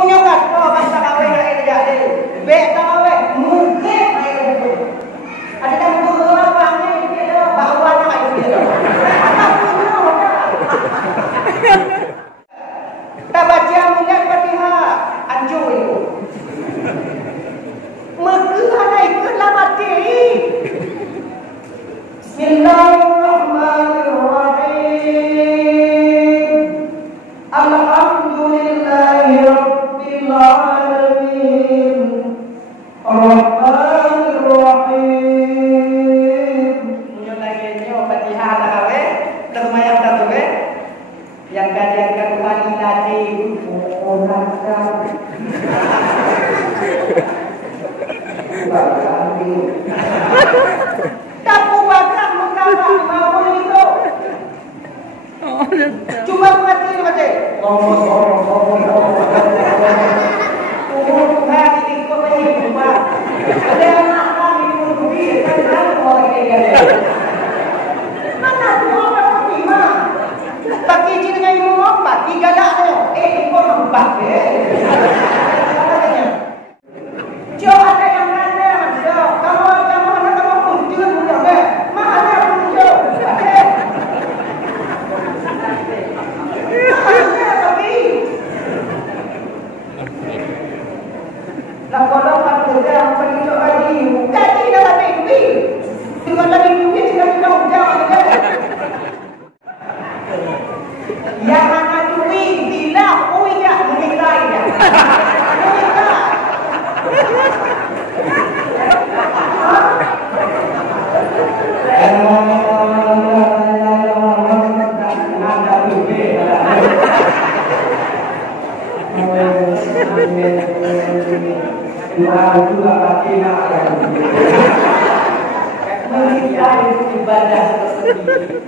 Punya kata bangsa kawe nak jadi. Bek kawe mungkin air itu. Ada yang turun lapangnya dia bawa nak itu. Tak baca melihat Fatihah anjur itu. Maka naik ke mati. Bismillahirrahmanirrahim. Alhamdulillahi rabbil alamin. Ar-Rahmanir Rahim. Munyo lagi nyo Fatihah tak awe, termayang tak tuwe. Yang kalian kan tadi tadi orang tak. Kamu bakal mengapa mau itu? Cuma mengerti macam. Tuhan ini kau ini buat. Ada anak kami mungkin kan orang ini. Mana tu orang terima? Bagi jenengan ibu apa? Tiga daknya. Kau nampak ke? Jauh ada yang mana macam? Kamu punjul muda ke? Mana punjul? Mana tapi? Lah kalau kerja yang pergi lagi, gaji dah lebih duit. Tinggal lagi duit tinggal kita hujang aja. Yang mana duit bila uya menikah ya. Menikah itu ibadah tersendiri.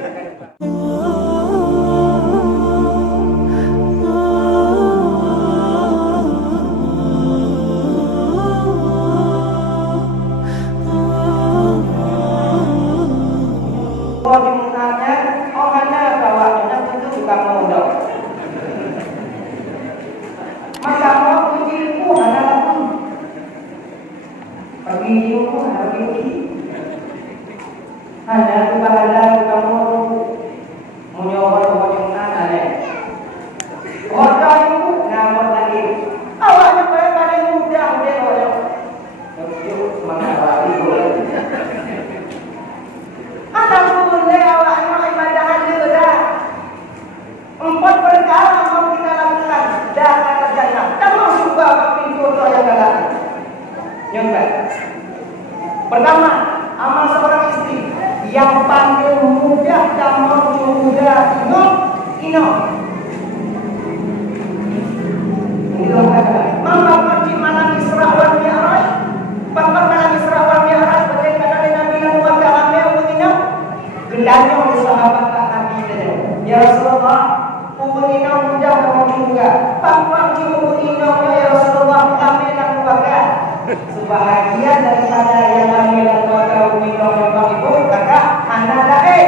Pertama, amal seorang istri yang paling mudah dan mudah ino. Memperbaiki malam Isra wal Mi'raj, malam Isra wal Mi'raj berkaitan dengan Nabi dan wajahnya begini. Gendanya oleh sahabat Nabi tadi. Ya Rasulullah, begini mudah dan juga. Memperbaiki begini ya Rasulullah kami dan keluarga. Sebahagian daripada yang kami dan keluarga minum memang itu kakak anak dae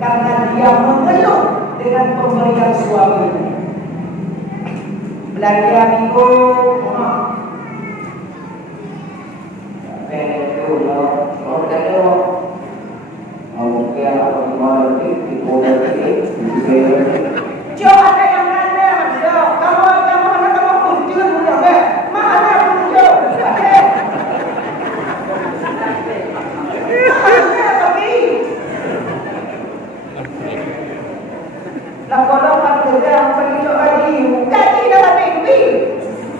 karena dia mengeluh dengan pemberian suami. Belajar minggu, Jauh ada yang mana? Kamu punjul muda ke? Mana punjul? Mana tapi? Lah kalau kerja yang pergi lagi, gaji dah lebih duit.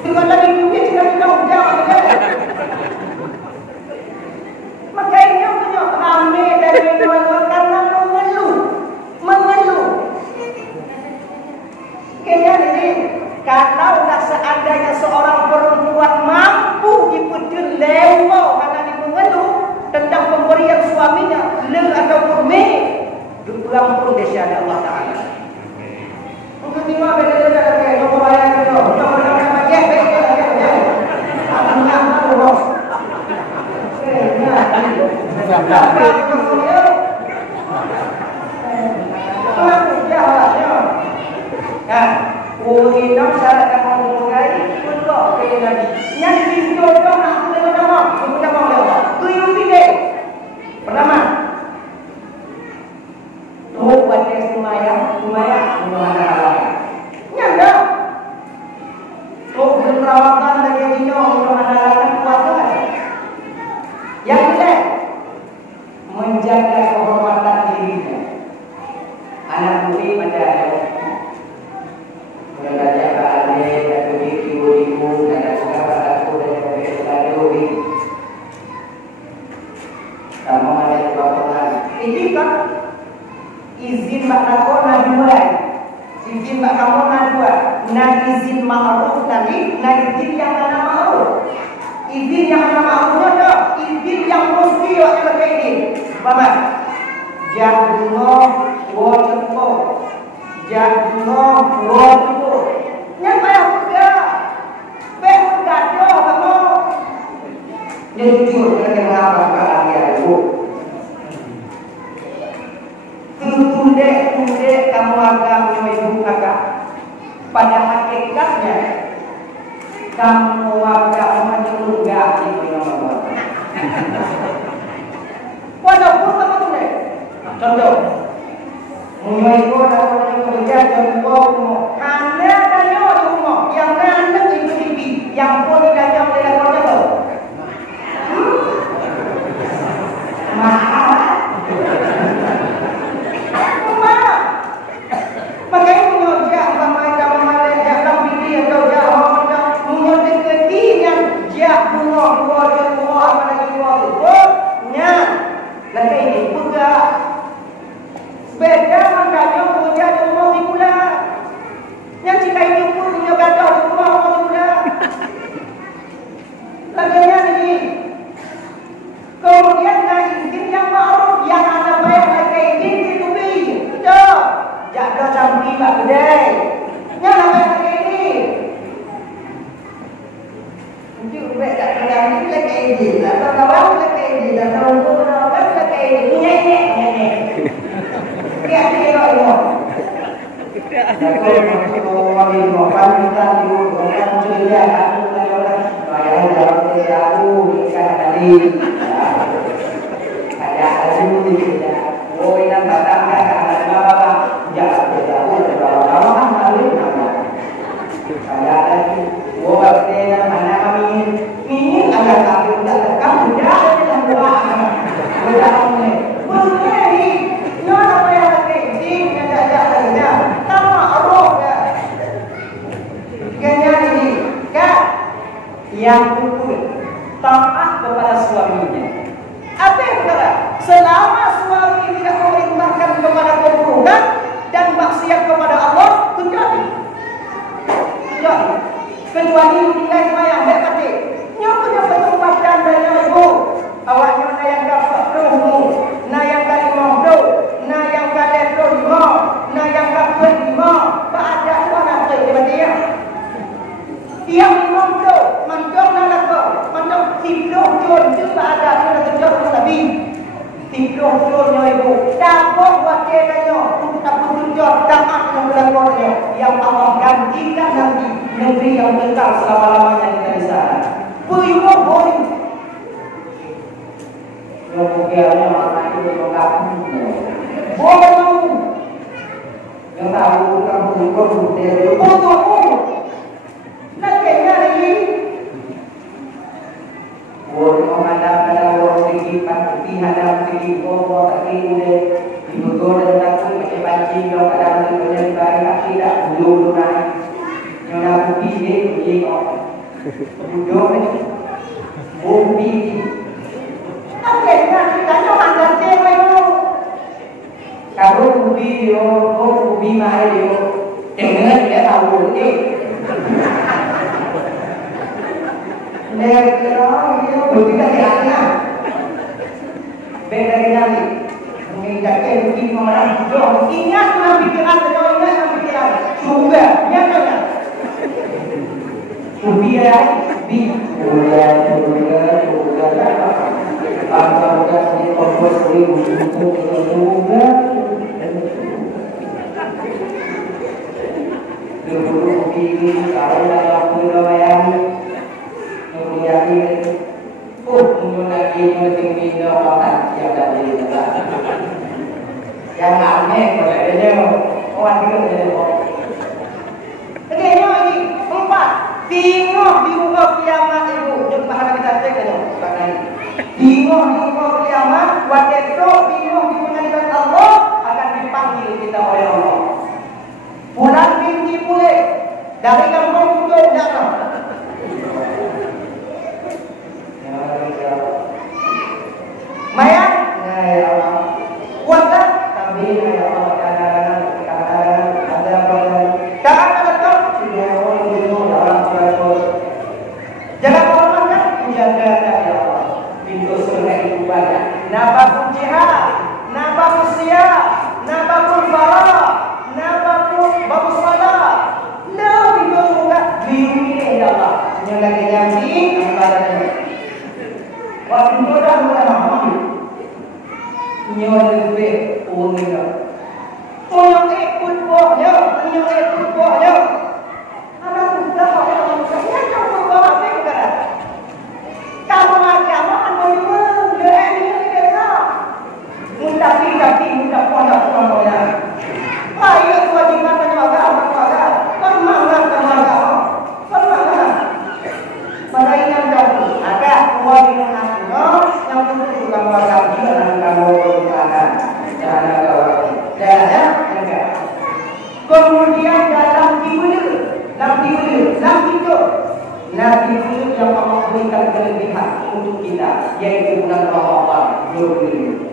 Tinggal lagi duit tinggal kita hujang aja. Makanya punya kami dari luar karena mengeluh. Yang dijodoh nak utama Allah. Tujuh pilih. Pertama, tuh baca semaya mana Allah. Nyanda. Tuh berawatan lagi dino mana kuat. Yang kedua, menjaga kehormatan dirinya. Anak putri menjaga keadaan dan ibu dan sahabat aku dan saudari. Kamu ada kebawahan. Ini kan izin mak aku dua. Izin mak kamu dua. Nah izin ma'ruf tadi, nah izin yang mana ma'ruf. Izin yang mana ma'ruf ada. Izin yang mesti waktu ini. Bapak, jangan waterpo, jangan waterpo. Yang payah muda, bergaduh kamu. Jujur dengan apa kalian bu? Tunde kamu akan menyuruh kakak. Pada hakikatnya kamu akan menyuruh gaji Allah. Walaupun kamu tunde. Contoh, menyuruh orang bekerja contoh anda tanya rumah yang anda TV yang pun tidak melakukan itu. Mahal. Makanya menyojak sama malaysia dalam video jauh menyojak ketiga jak buah apa lagi buah nya lagi ini juga beda makanya punya rumah di pula yang jika itu pun punya gadah di rumah di pula laginya ini kemudian izin yang ma'ruf yang ada bayar lagi izin ditubi betul jaga campi pak gede yang bayar lagi ini mungkin ubek tak kadang ini lagi izin atau kawan lagi izin atau untuk lagi izin nyek dia loh aku lagi mau pamitan dulu kan cerita aku bayar jawab aku nikah tadi oh ini batangnya karena apa? Jangan jauh kalau kan malu nama. Ada lagi, oh berarti anak kami ini ada kami udah kamu udah ada buah, udah ini, begini, nyoba apa yang lagi sing ada saja, sama arok ya. Kayaknya ini, kan? Yang kedua, taat kepada suaminya. Apa yang saudara? Selama suami tidak memerintahkan kepada keburukan dan maksiat kepada Allah, terjadi. Kecuali dia yang berkati. Nyoknya bertempatan dengan ibu. Awaknya na yang dapat rohmu, na yang kali mohdo, na yang kali rohmu, na yang kali lima. Pada mana terjadi? Dia mohdo, mandong nalako, mandong tibloh jon juga ada sudah terjadi Nabi. Tibloh jon ibu, dapat wakilannya untuk tunjuk taat yang berlakunya yang Allah gantikan nanti negeri yang kekal selama-lamanya kita di sana. Buyuh boy. Yang mungkinnya mana itu berlaku. Boy. Yang tahu kamu juga butuh. Bodoh. Nakenya lagi. Boy orang ada orang tinggi pasti ada tinggi bobo tadi udah dibutuh dan takut macam banci yang ada di bagian bawah tidak dulu naik. Yang nak pergi ni kok. Duduk ni. Bumi. Nakenya kita nak ada cewek tu. Kalau bumi dia, bumi mai dia. Dengar dia tahu ni. Dia bertiga di atas. Beda lagi. Mengingatkan bumi orang jauh. Ingat dalam pikiran, ingat dalam pikiran. Juga, ingat tak? Subia, juga. Bangsa di kompos di juga. Dulu begini, kalau dalam pengawaian dia jadi orang. Akhirnya ini empat. Tengok di muka kiamat ibu. Jom bahan kita cek aja. Tengok di muka kiamat. Waktu itu tengok di pengadilan Allah akan dipanggil kita oleh Allah. Pulang binti boleh. Dari kampung tutup datang. Mayat? Ya Allah. Kuat tak? Tapi ya Allah. Jangan korbankan menjaga dari Allah. Pintu surga itu banyak. Nabapun jihad, nabapun siap, nabapun farah, nabapun bagus salat. Nah, pintu surga dibuka ya Allah. Yang lagi janji ibadahnya. Waktu itu dah mulai mahal. Nyawa lebih umumnya. Punya ikut buahnya, anak muda orang saya kamu bawa apa enggak? Kamu agama kan mau ini kita. Muda pondok-pondoknya. Ayo kewajiban keluarga. Permangan keluarga. Pada yang jauh ada kewajiban nasional yang perlu keluarga juga dan kamu berkeluarga. Dan enggak. Kemudian dalam Nabi yang Allah berikan kelebihan untuk kita, yaitu bulan Ramadan 20.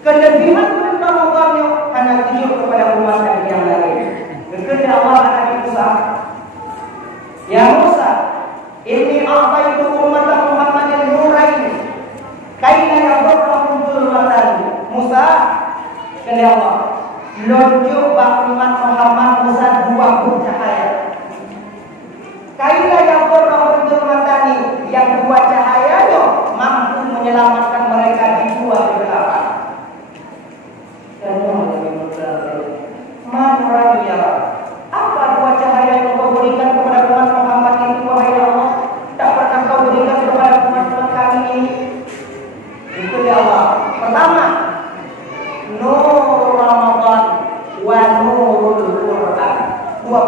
Kelebihan bulan Ramadannya hanya tunjuk kepada umat Nabi yang lain. Kepada Allah Nabi Musa, ya Musa, ini apa itu umat Muhammad yang nurain? Kaina yang berkumpul matan. Musa, kepada Allah, lonjok umat Muhammad Musa dua cahaya. Kaina yang bermatani yang dua cahayanya mampu menyelamatkan mereka di dua kegelapan. Manuraniya, apa dua cahaya yang kau berikan kepada umat Muhammad itu wahai Allah? Tak pernah kau berikan kepada umat kami ini. Itu ya Allah. Pertama, Nur Ramadan wa Nurul Quran. Dua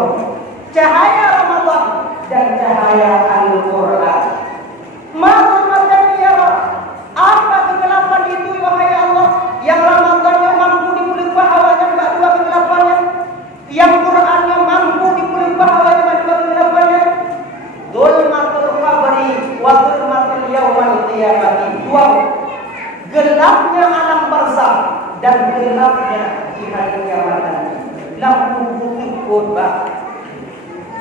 cahaya Ramadan dan cahaya Al-Quran. Apa kegelapan itu wahai Allah? Yang Ramadannya mampu dipulih pahalanya mbak dua kegelapannya, yang Qurannya mampu dipulih pahalanya mbak dua kegelapannya. Dzulmatul qabri wa dzulmatul yaumil qiyamati. Dua, gelapnya alam barzakh dan gelapnya di hari kiamat nanti. Lampu putih kurba.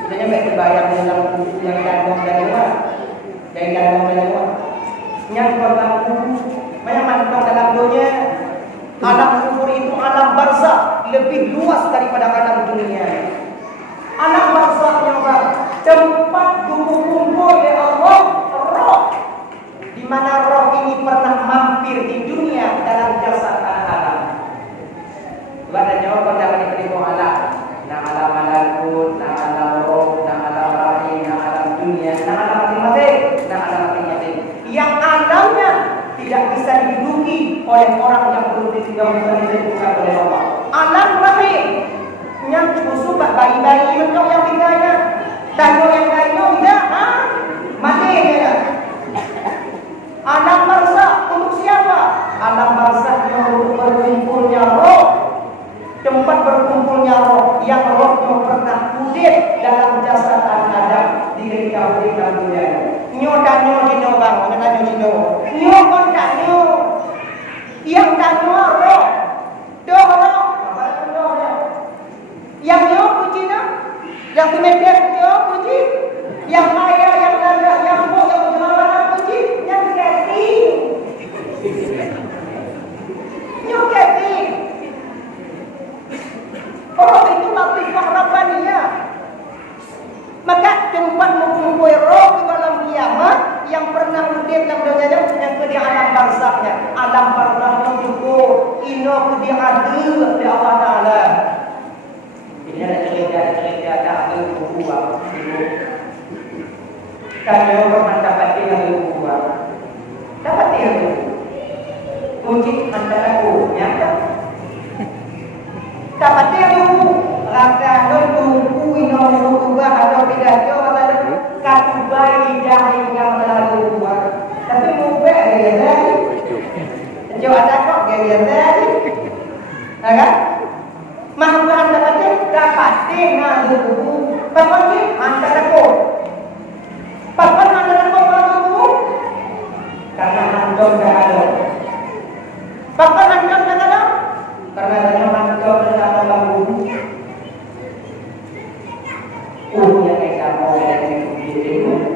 Sebenarnya baik terbayang dalam buku yang gandong dari luar. Yang korban banyak mantong dalam dunia. Alam kubur itu alam barzakh lebih luas daripada alam dunia. Alam barzakhnya tempat kumpul oleh Allah roh, di mana roh ini pernah mampir di dunia dalam jasad alam. Bukan jawab pada diberi alam. Nah alam malakut, nah alam roh, nah alam rahim, nah alam dunia, nah alam mati-mati, nah alam mati-mati. Yang alamnya tidak bisa diduduki oleh orang yang belum ditentukan oleh Allah. Alam rahim yang busuk bayi-bayi itu yang tinggalnya, tanyo yang lainnya tidak, mati dia. Alam barzakh untuk siapa? Alam barzakh yang untuk berkumpulnya roh. Tempat berkumpulnya roh yang rohnya pernah kudip dalam jasad Adam di kehidupan dunia. Nyo danyo jino bang, danyo jino. Nyo kon danyo, yang danyo roh, doh roh, yang nyo puji na, yang tumedek nyo puji, yang kaya, yang dada, yang bu, yang jemaah puji, yang keti, nyo keti. Roh itu latifah rabbaniyah. Maka tempat mengumpul roh di dalam kiamat yang pernah hidup dalam dunia yang ke di alam barzakhnya. Alam barzakh itu ino ke di ada di Allah Taala. Ini ada cerita ada buku Kalau pernah dapat yang buku dapat yang kunci antara aku nyata. Dapat yang Yo ada kok gaya tadi. Kan? Mahbuhan dapatin ngadu buku. Papan ni mantan aku. Papan mantan aku ngadu karena hancur dah ada. Papan hancur dah ada. Karena adanya hancur dah ada lagu. Yang kita mau yang itu.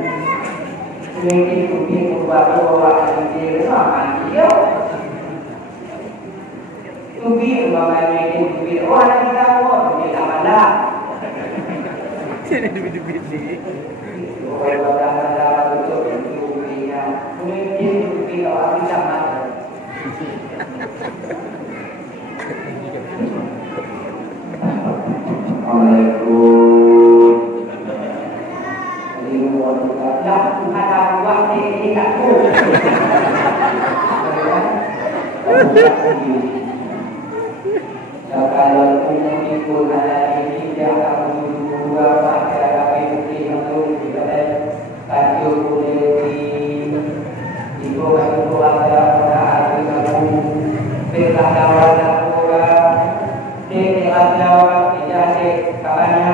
Mungkin kubing bawa dia sama dia. Kubing bawa dia kubing orang kita mau dia mana? Jadi bidi-bidi. Kalau ada betul kubingnya, mungkin kubing orang kita mana? Lah, ada buat ini aku. Kalau pun ada ini dia akan dua pakai ini untuk kita tajuk di bawah itu ada kamu belah jawab dia jawab tidak sih kawannya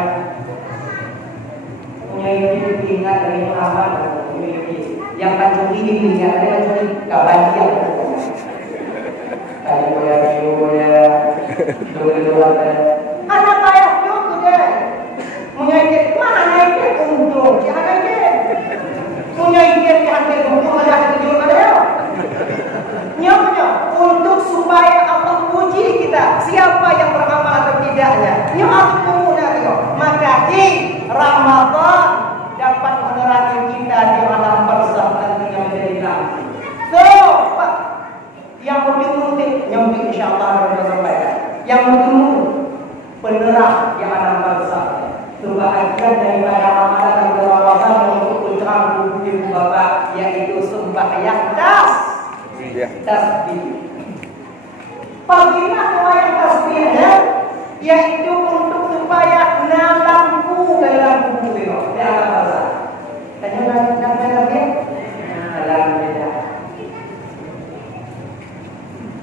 memiliki ingat dari Muhammad memiliki yang pancung ini ingat dari pancung kabajian kayu boya dua anak ayah juga deh mengajar mana naiknya untung jangan aja mengajar yang untung ada tujuan ada nyonya untuk supaya Allah puji kita siapa yang beramal atau tidaknya nyonya aku maka di Ramadan dapat menerangi kita di alam barzakh nantinya menjadi nabi. So, yang penting nyambi insyaallah akan sampaikan. Yang penting penerang di alam barzakh. Kebahagiaan daripada amalan Ramadan untuk putra putri Bapak yaitu sembahyang tasbih. Bagaimana sembahyang tasbihnya? Yaitu untuk supaya nalamku dalam tubuh dia akan rasa. Tanya lagi. Dalam beda.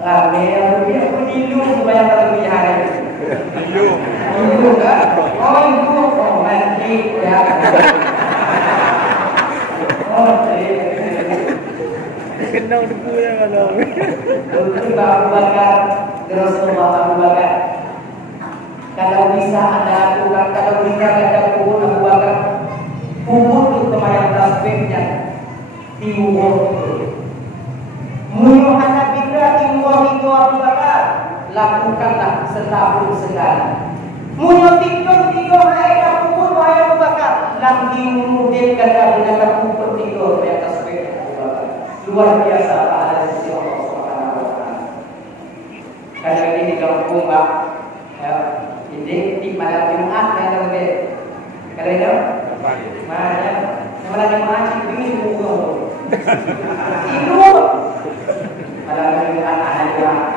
Rame dia penilu supaya terlebih hari. Ilu kan? Oh ilu, oh mati ya. Oh kenal debu ya kalau. Betul Abu Bakar, Rasulullah Abu Bakar. Kalau bisa ada tukang, kalau bisa ada kubur Abu Bakar, kubur itu kemayang tasbihnya diubur. Muyuh anak kita diubur itu Abu Bakar, lakukanlah setahun sekali. Muyuh tidur hari kubur wahai Abu Bakar, nanti mudin kata benda kubur tidur di atas tasbih Abu Bakar. Luar biasa pahala sisi Allah Subhanahu wa taala. Kalau ini di kampung Pak, ya. Jadi di malam Jumat yang terlebih kalau itu mana malam Jumat ini buku itu malam Jumat ada Jumat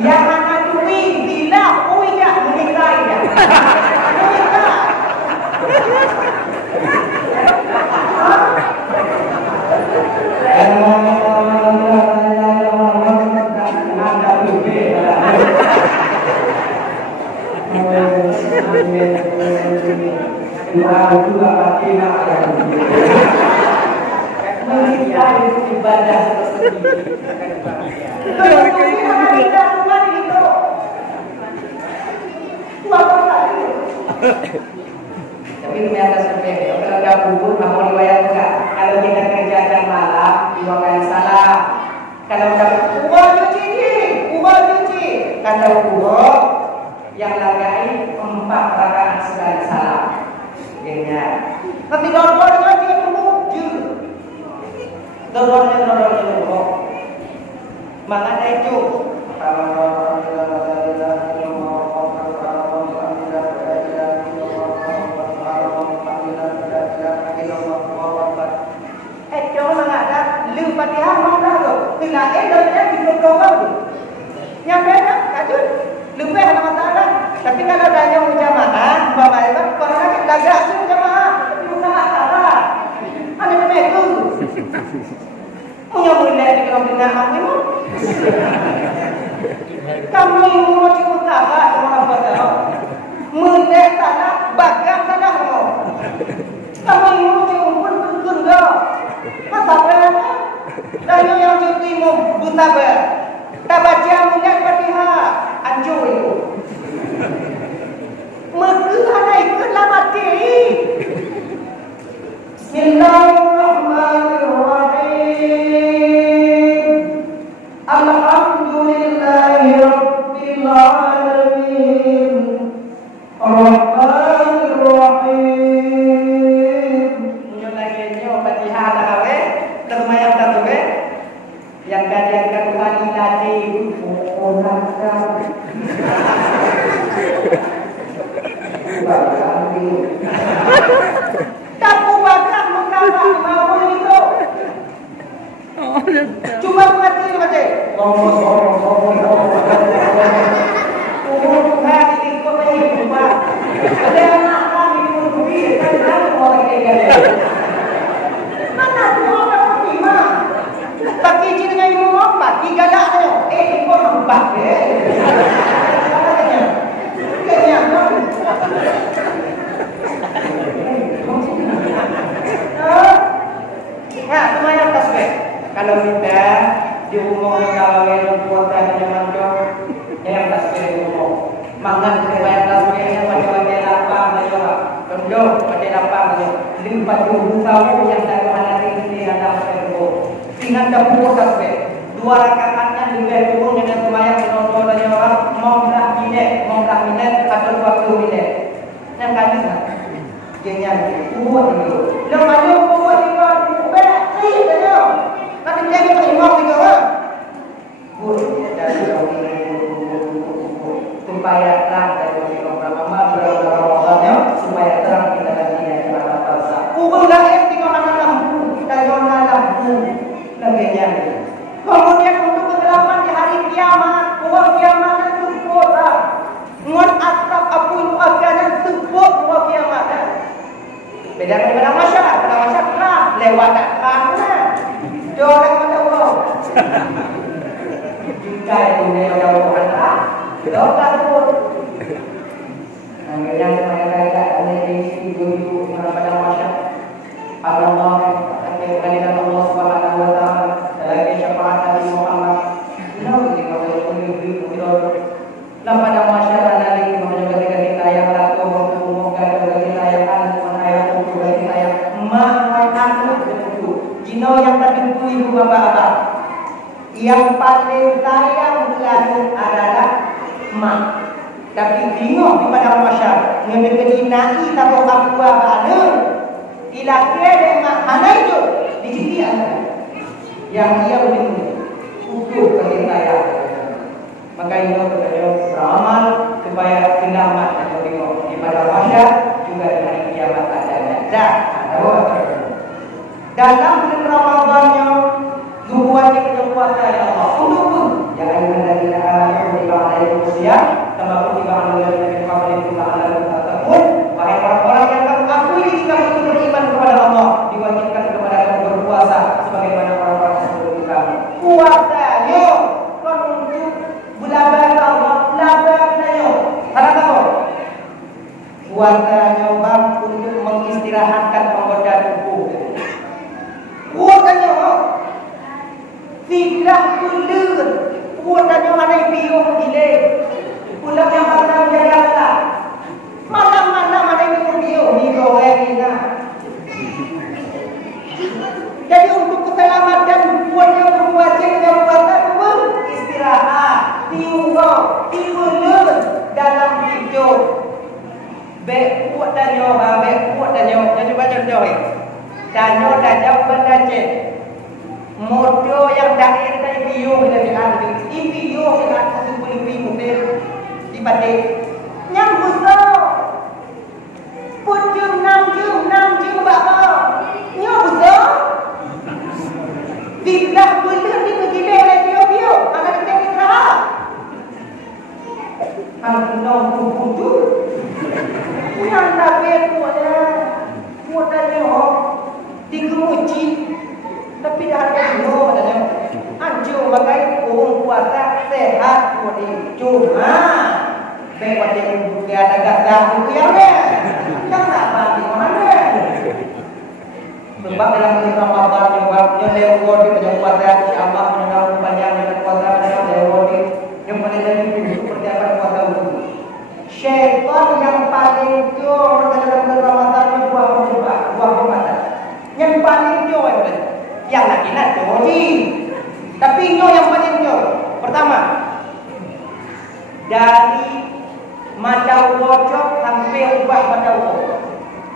yang mana duit bila uya menikah ya juga pasti nak menikah itu ibadah tersendiri. Tapi ternyata sampai kalau ada kubur mau riwayat enggak? Kalau kita kerjakan malam riwayat salah. Kalau ada kubur cuci, kalau kubur yang lagai 4 rakaat sekali salam. Ingat. Tapi dua-duanya dia menuju. Dua-duanya dulu. Makanya itu. Jangan mengatakan lu Fatihah mana tu? Tidak ada di program tu. Yang beda, kajut. Lebih nama Ta'ala. Tapi kalau ada yang berjamaah, bapak itu orang lagi lagak tu berjamaah, tapi bukan Ta'ala. Ada benda itu. Punya mulai di kalau benar kamu. Kamu ini mau cukup tahu sama apa tahu? Mulai tanah bagang tanah kamu. Kamu ini mau cukup pun kau. Masa berapa? Lalu yang cuti mau buta ber. Tak baca mulai Fatihah anjur itu. Mereka ikut lah mati. Bismillahirrahmanirrahim. Alhamdulillahi rabbil alamin. Ar-Rahmanir Rahim. Munyo lagi nyo Fatihah tak kawe, lumayan tak tu be. Yang kadiakan kali lagi orang tak. Tak buatlah mengapa mau itu. Cuma mati mati. Hati di kota ini buat. Ada anak kami di Murbi kan ada orang kayak mana tu orang terima. Tapi jika ibu apa? Tiga dah ibu nampak kayaknya. Nah, lumayan tasbih. Kalau kita diumum kalau yang kuota yang macam yang tasbih diumum. Mangan lumayan tasbihnya macam-macam lapang saja. Kendor macam lapang saja. 40 tahun yang saya menghadapi ini ada itu. Ingat dapur tasbih. 2 rakaatnya lebih turun dengan lumayan menonton saja orang mau belah minit atau 20 minit. Yang kali tak? Jangan buat dulu. Lepas itu buat juga buat sih saja. Nanti jadi terima juga kan? Buat dari supaya terang dari beberapa malam supaya terang kita lagi dari mata bangsa. Ubahlah tinggal lampu dan jangan lampu lagi. Kemudian untuk kegelapan di hari kiamat, uang kiamat itu kuota. Ngon atap apun akan sebut uang kiamat. Beda dengan masyarakat lewat karena dorang pada Allah. Jika itu lewat Allah, doa pun. Yang mereka ada di ibu pada masyarakat. Allah akan Allah Subhanahu wa taala dalam syafaat Nabi Muhammad. Nabi pada masyarakat nanti menjadi kita yang laku mengumumkan kita yang Jino yang tertentu ibu bapak-bapak. Yang paling sayang belajar adalah mak. Tapi bingung kepada masyarakat. Mendekati nasi atau apa ada. Ilahnya dengan mana itu di sini ada. Yang ia boleh ukur kasih sayang. Maka ini kita beramal supaya selamat dan bingung kepada masyarakat juga dengan kiamat ada. Dalam bulan Ramadannya wajib berpuasa ya Allah. Untuk pun jangan menjadi hal yang dibawa manusia, termasuk dibawa oleh Nabi Muhammad. Wahai orang-orang yang mengakui jika betul beriman kepada Allah, diwajibkan kepada kamu berpuasa sebagaimana orang-orang sebelum kamu. Puasanya kan untuk belajar Allah, belajarnya. Karena tahu puasanya bang untuk mengistirahatkan penggoda tubuh. Puasanya tidak kulir. Puasanya mana biung gile. Pulang yang malam jalan. Malam-malam mana biung ni rohena. Jadi untuk keselamatan puasanya berwajib dengan puasa pun istirahat, tidur dalam hidup. Baik puas dan nyawa, Jangan baca jauh. Danyo dajau berdaje. Modo yang dari biu kita bilang biu kita kasih biu di pati. Yang besar. Pucung nam jum bapa. Nyo besar. Tidak boleh dibegile oleh biu. Anak kita istirahat. Ang nong kudu. Yang nabe puatnya digemuji tapi dah ada putih. Cuma baik yang juga ada kata itu yang yang tak bagi mana. Sebab dalam bulan Ramadan nyebabnya lewat di penyempatan si Allah mengenal panjang dengan kuasa dengan lewat yang paling jadi persiapan kuasa itu. Syaitan yang paling jauh dalam bulan Ramadan itu buah mata. Yang paling jauh yang laki-laki wajib. Tapi yang paling jauh. Pertama, dari mata wajib sampai ubah mata wajib.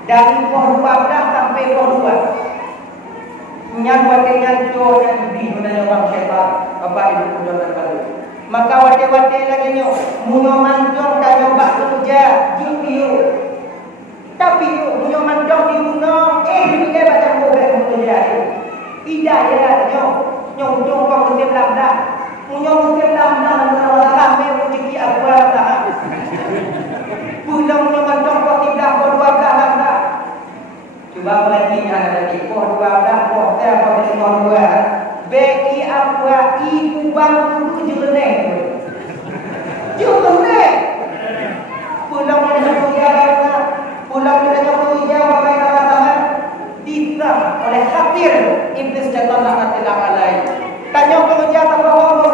Dari pukul 12 sampai pukul 2. Yang dengan jauh yang diberi menanya orang syaitan. Bapak ibu saudara sekalian. Maka wate-wate lagi nyo, munyo manjong dan nyoba kerja, jiu. Tapi munyo manjong di gunung, dia baca buku kerja. Tidak ya nyo, nyong kau mesti lambat. Munyo mesti lambat antara kami rezeki apa tak. Pulang munyo manjong kau tidak kau 12 lambat. Coba perhatikan ada di kau 12 kau saya kau di kau 2. Beki apa ibu bangku jeleneh. Jeleneh. Pulang dari Jakarta, pulang dari Jawa bagai kata-kata ditang oleh khatir iblis syaitan laknatullah alaih. Tanya kerja tanpa bohong.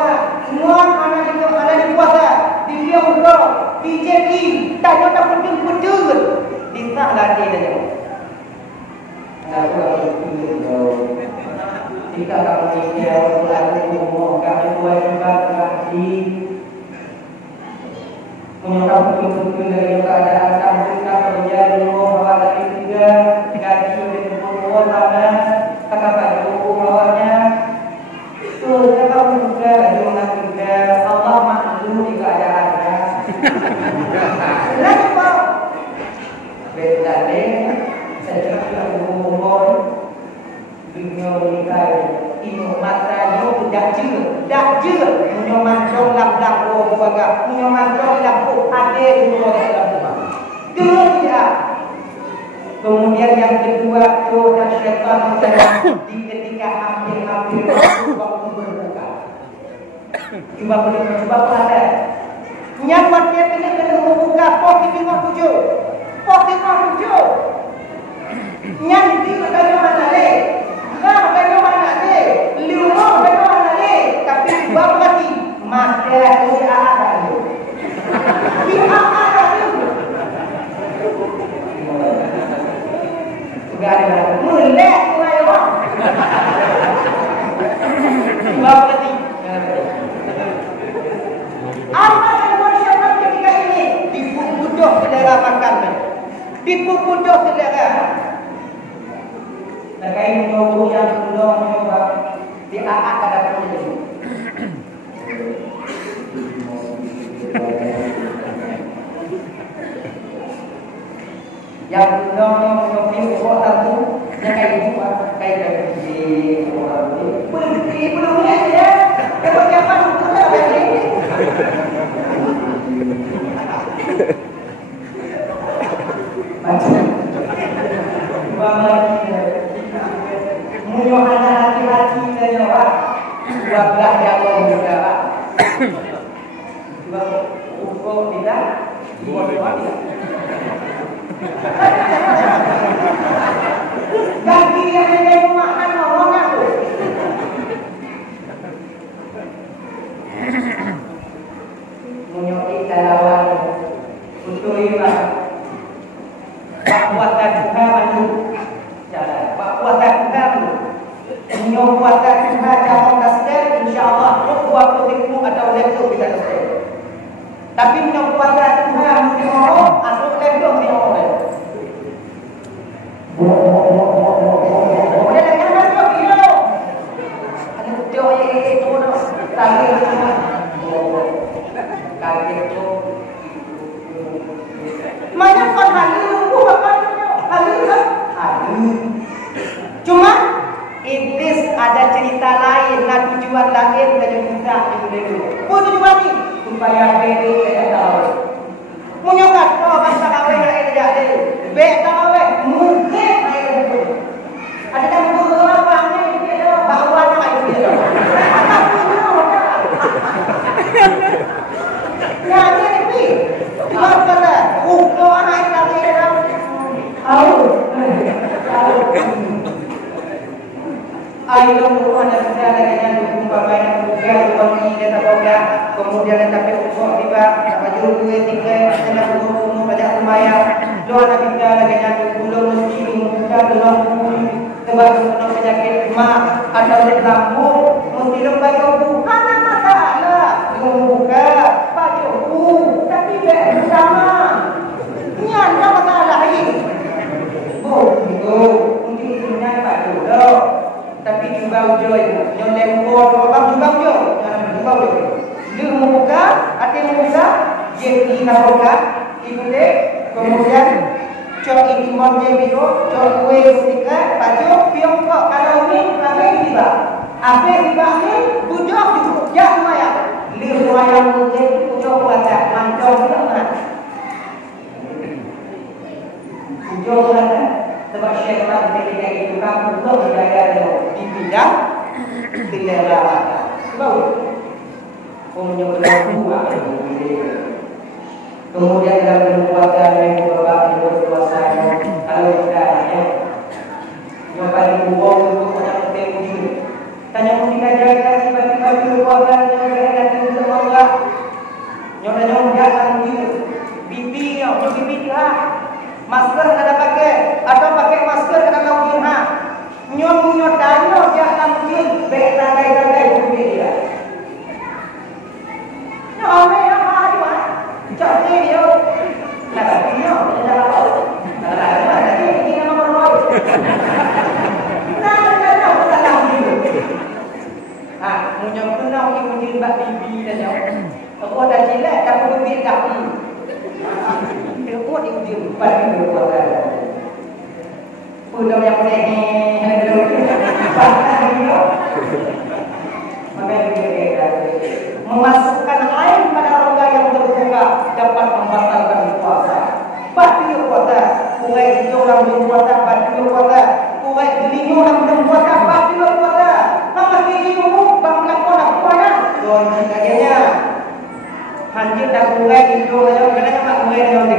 Muat mana itu ada di puasa, di Biongko, di Jeki. Tanya tak betul-betul. Ditang lagi dia. Jika kamu ingin berlaku kami buat juga kasih menyokap betul-betul dari keadaan kamu kerja dulu bahwa tadi juga gaji di tempat sana kakak baju bawahnya tuh kamu juga lagi juga Allah maklum di keadaannya. Lagi pak beda deh saya juga ngomong dunia nikah ino mata yo dak je munyo mancong lam ko baga munyo mancong lam ko ade itu dalam dia. Kemudian yang kedua doa syaitan di ketika hampir waktu berbuka. Coba pada nyaman dia kena membuka pos 57 nyanti kata mana le nah kata mana le liumo kata mana le tapi bab mati mati di ada di ada enggak ada mulai wah bab mati apa yang masyarakat ketika ini dipupudoh selera makan dipupudoh selera. Terkait menyobo yang belum mencoba diangkat pada proses ini. Yang belum mencoba kok satu yang kayak gitu kayak di belum ya kalau siapa untuk ini macam munyo anak hati-hati dan orang wabah yang juga juga ukur tidak ganti yang ada makan orang aku munyo kita lawan untuk iman buatan Tuhan jalan buatan Tuhan Minum buatan Tuhan jangan kasih insyaAllah buat produkmu atau laptop kita kasih. Tapi minum buatan Tuhan minum atau laptop minum boleh dengan laptop minum ada betul itu tapi kaki itu mana kon halu bukan halu cuma iblis ada cerita lain dan tujuan lain dari kita itu dulu. Pun tujuan ini supaya beli tidak tahu. Munyokat oh kan sakawe yang tidak ada. Be sakawe mungkin air itu. Ada yang berdoa bangnya itu bahuannya itu. Ayo Tuhan yang saya dengan dukung bapak yang buka wangi dan taboga kemudian tapi ukok tiba baju 2 3 dengan guru banyak semaya doa nabi kita dengan dukung mesti buka dalam sebab penyakit mak atau lambung mesti lembaga bukan masalah buka baju tapi bersama ni ada masalah ini itu mungkin punya baju tapi juga ujung yang lembut orang juga ujung juga ujung dia membuka hati membuka jadi membuka ibu kemudian cok itimon je biru cok kue ketika baju piong kok kalau ni apa tiba apa tiba ni bujuk itu jak maya liu maya mungkin bujuk baca mancong itu mana bujuk mana sebab syaitan ketika itu kamu tu berada di bidang tindakan. Sebab punya berlaku kemudian dalam perbuatan yang berbakti berkuasa kalau kita ya yang paling buang untuk orang terwujud tanya mungkin aja tiba-tiba perbuatan yang ada semoga nyonya jangan bibi dia masker kada pakai atau pakai masker kada mau ha nyom danyo dia akan mungkin baik ragai dia ame ayo cari dia kada dia ada ini nomor 2 nah salah dia munyom kenal ibu jilbab bibi dan yo aku ada jilat tak perlu biar dah Ilmu di ujung pada berkuasa. Pulau yang boleh memasukkan air pada rongga yang terbuka dapat membatalkan puasa. Batu puasa, kuai hijau yang berpuasa, batu puasa, kuai gelinyo yang berpuasa, batu puasa. Maka hijau bang melakukan puasa. Don sebagainya. Hanjir dah kuai hijau yang kadang mak kuai yang ni.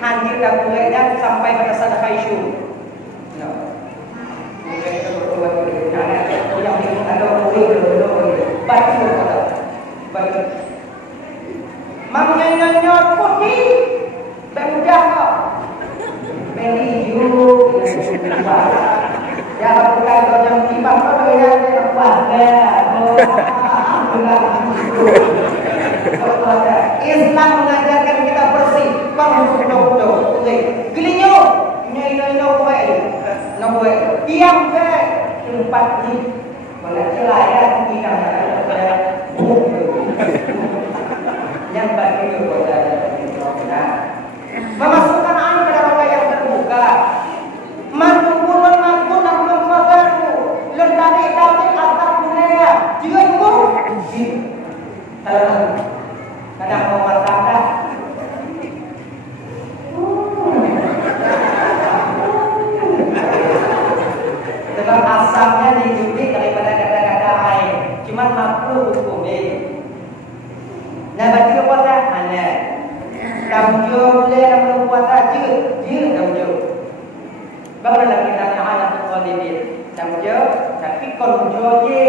Hanjir dah kuai dan sampai pada sadar isu. No. Kuai itu berbuat yang ini ada kuai batu puasa. Batu. Mamnya putih. Mudah kok. Beli you. Ya bukan yang timbang kau dengan keluarga. Islam mengajarkan kita bersih, panggung-panggung. Gelinyo, nyoy baik. Nombor diam ke tempat ini. Boleh celayan kita yang bagi kepada memasukkan air pada rongga yang terbuka. Mantu dan belum masaku. Lentari atap budaya. Jika itu, kadang mau masakan. Sebab asamnya dicuci daripada kata-kata air. Cuma mampu hukum dia. Nah, bagi kepada hanya kamu boleh kamu buat aja, kamu. Baru lagi kita hanya untuk dia. Kamu tapi kalau je.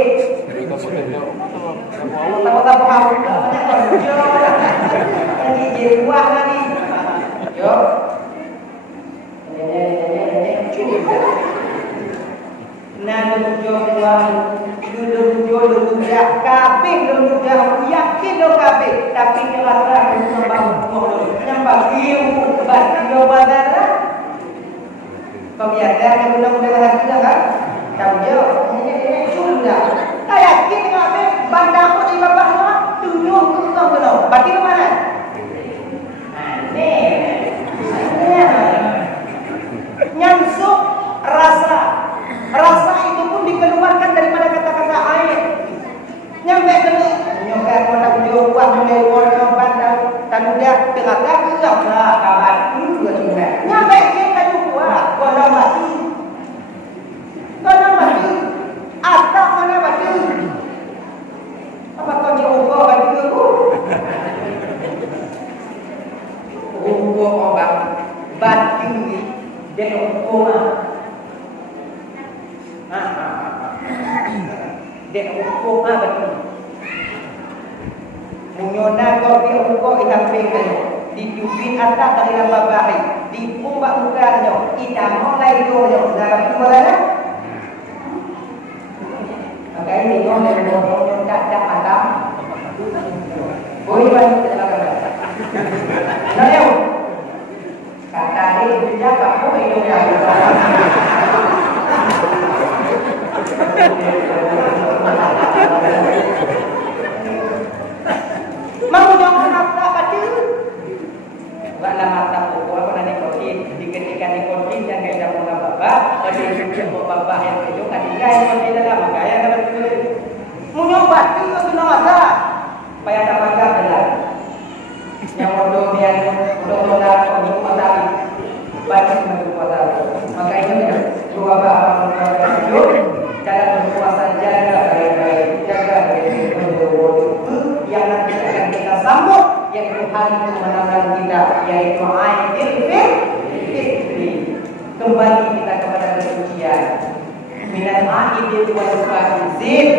Tahu-tahu kamu banyak kalau jadi jiwa tadi. Yo. Nah, dulu dah kabeh dulu dah yakin lo kabeh tapi kelakar nampak ilmu bagi lo badara pemiadan yang mudah-mudahan lagi kan tahu je ini sudah tak yakin kabeh bandar ko di bapak semua tunjuk ke kau berarti mana nyansuk rasa itu pun dikeluarkan daripada kata-kata air. Nyampe kena nyampe kena jauh nyampe warna bandar tanudah tengah-tengah gelaplah kawan itu nyampe kita juga warna mati atau mana mati apa kau jauh baju aku obat batu dan koma cukup betul. Munyona kau dia uko ikamping kayo. Ditubin atas dari lambah bahari. Diumbak mukanya. Idamong lagi doyo. Dalam itu mana? Maka ini kau dari doyo tak matam. Boleh banyak kita lakukan. Nah, kata dia punya kamu hidup yang mau jangan nafta kecil. Bukanlah mata pokok apa nanti kopi diketika di kopi yang kayak dalam bapak, ada yang bapak yang itu kan yang kopi dalam makanya dapat itu. Mau nyoba tu sudah masa. Supaya tak makan benar. Yang bodoh dia bodoh bodoh itu matahari. Baca sebelum matahari. Maka itu dua bapak hidup dalam berpuasa jaga baik-baik, jaga bodoh yang nanti akan kita sambut, yaitu hari kemenangan kita, yaitu Aidil Fitri. Kembali kita kepada kesucian. Minal Aidil wal Faizin.